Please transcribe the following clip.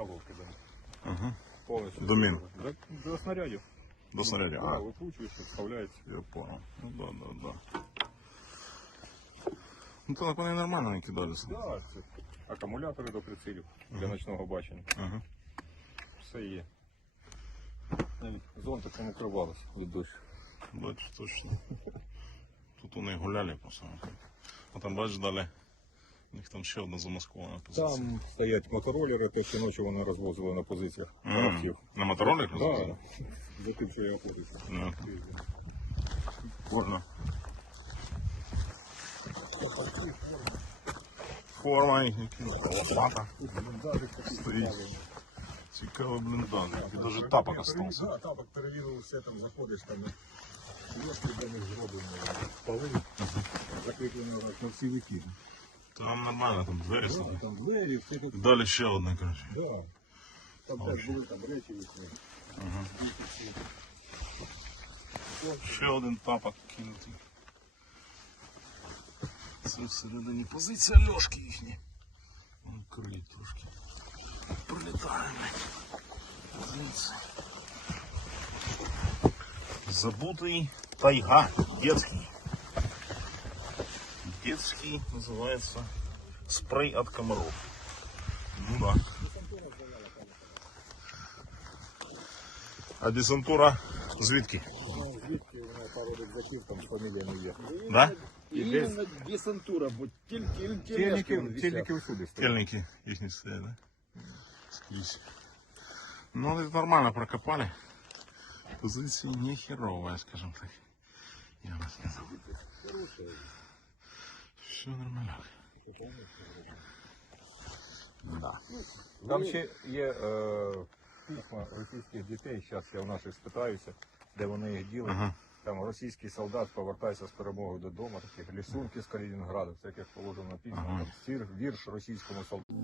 головки до них. Ага. Повністю. До мін? До, до снарядів. До снарядів. А, викручуєш, вставляється. я понял. Ну да, да, да. Ну то так вони нормально не кидалися. Да, це акумулятори до прицілів для ночного бачення. Ага. Все є. Навіть зонтиком укривалося від дощу. Бачиш, точно. Тут вони гуляли по самому. А там бачиш далі. У них там ще одна замаскована позиція. Там стоять моторолери, те, що ночі вони розвозили на позиціях крафтів. На моторолик? Да, за тим, що я охотився. Ну, Можна. Форма лопата. Стоїть. Цікавий бліндаж. Навіть тапок остався. Да, тапок перевірив, все там заходиш, там лодки для них зроблені, поли, закріплені на всі вики. Там нормально, там двері сидять. Там двері, все тут. Далі ще одна, коротше. Да. Там теж були там речі їхні. Ще один тапок кинутий. Це всередині позиція льошки їхні. Вон крилі трошки. Прилітає. Позиція. Забутый тайга. Детский. Детский называется спрей от комаров. Ну да. А десантура звідки? Звідки у мене пару рюкзаків, там фамілія не є. Да? Іменно десантура, бо тільки Тельники, тельники усюди стоять. Тельники их стоят, да? Скрізь. Ну, это нормально прокопали. Позиции не херовая, скажем так. Я бы сказал. Все нормально. Да. Там ще є е, письма російських дітей, зараз я у наших спитаюся, де вони їх діли. Ага. Там російський солдат повертається з перемогою додому, такі лісунки з Калінінграду, це як положено на письма, Ага. там, вірш російському солдату.